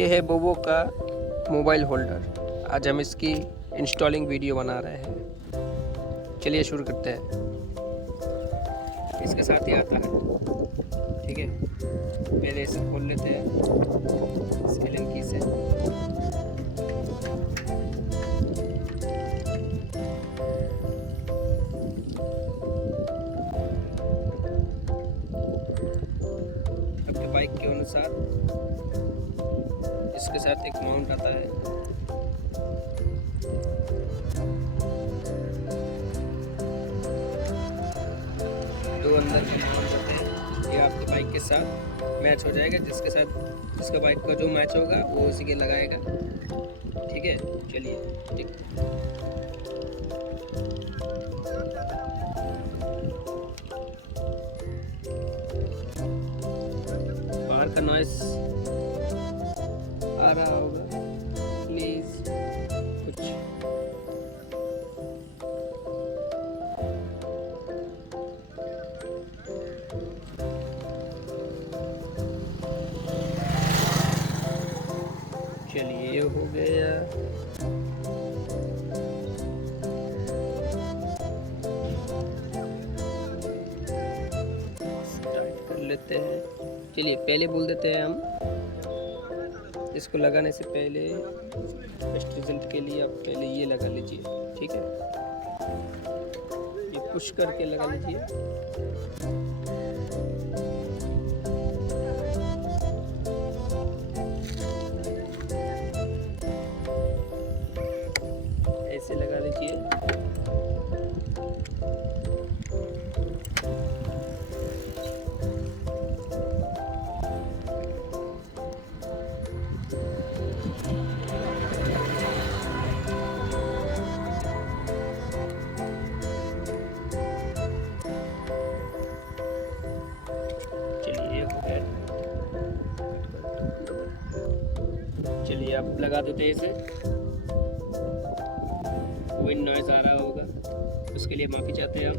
ये है बोबो का मोबाइल होल्डर। आज हम इसकी इंस्टॉलिंग वीडियो बना रहे हैं। चलिए शुरू करते हैं। इसके साथ ही आता है, ठीक है। पहले इसे खोल लेते हैं इस एलन की से। अपने बाइक के अनुसार इसके साथ एक माउंट आता है। दो अंदर के माउंट होते हैं। ये आपके बाइक के साथ मैच हो जाएगा। जिसका बाइक का जो मैच होगा वो उसी के लगाएगा, ठीक है। चलिए ठीक। बाहर का नॉइस आ रहा होगा, प्लीज कुछ। चलिए ये हो गया। स्टार्ट कर लेते हैं। चलिए पहले बोल देते हैं हम, इसको लगाने से पहले बेस्ट रिजल्ट के लिए आप पहले ये लगा लीजिए, ठीक है। ये पुश करके लगा लीजिए। ऐसे लगा लीजिए। चलिए आप लगा देते हैं इसे। कोई नॉइज़ आ रहा होगा, उसके लिए माफ़ी चाहते हैं हम।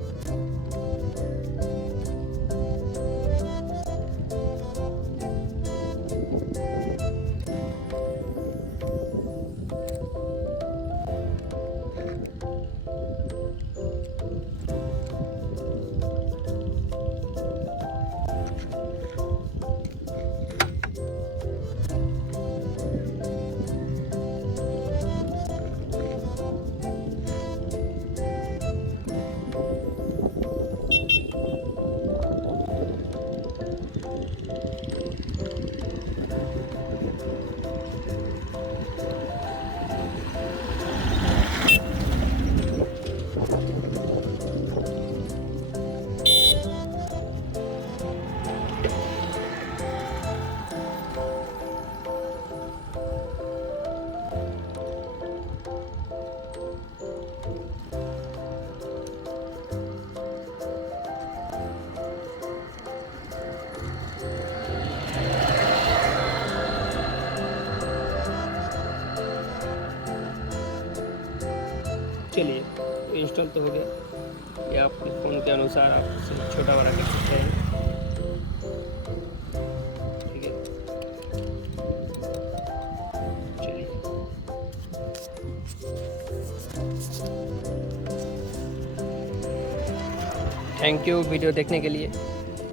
चलिए इंस्टॉल तो हो गया। ये आपके फ़ोन के अनुसार आप इसे छोटा बड़ा कर सकते हैं, ठीक है। चलिए थैंक यू वीडियो देखने के लिए।